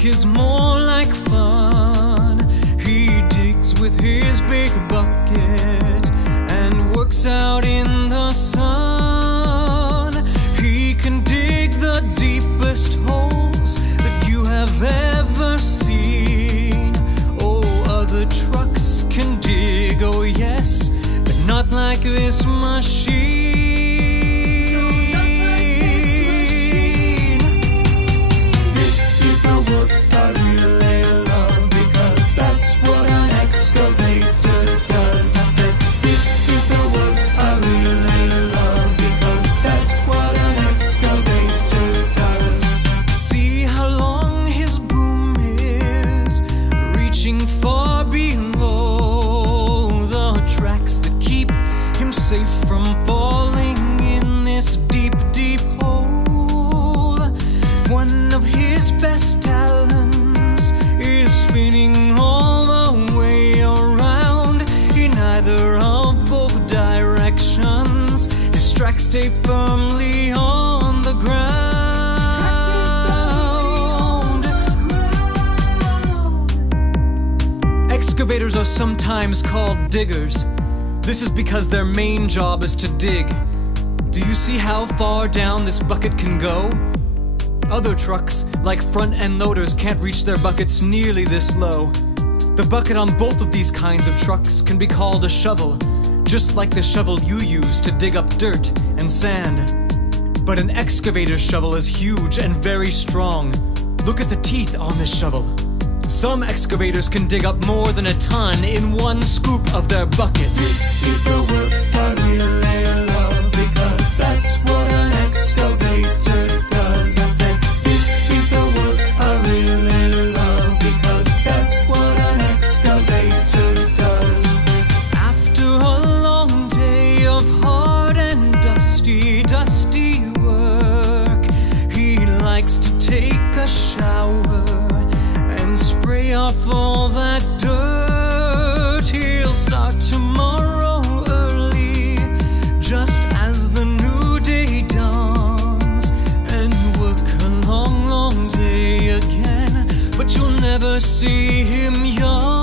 work is more like fun. He digs with his big bucket and works out in the sun. He can dig the deepest holes that you have ever seen. Oh, other trucks can dig, oh yes, but not like this machine. Far below the tracks that keep him safe from falling in this deep, deep hole. One of his best talents is spinning all the way around in either of both directions. His tracks stay firmly on the ground. Excavators are sometimes called diggers. This is because their main job is to dig. Do you see how far down this bucket can go? Other trucks, like front-end loaders, can't reach their buckets nearly this low. The bucket on both of these kinds of trucks can be called a shovel, just like the shovel you use to dig up dirt and sand. But an excavator shovel is huge and very strong. Look at the teeth on this shovel. Some excavators can dig up more than a ton in one scoop of their bucket. This is the work I really love, because that's what an excavator does. I said, this is the work I really love, because that's what an excavator does. After a long day of hard and dusty, dusty work, he likes to take a shower and spray off all that dirt. He'll start tomorrow early, just as the new day dawns, and work a long, long day again. But you'll never see him yawn.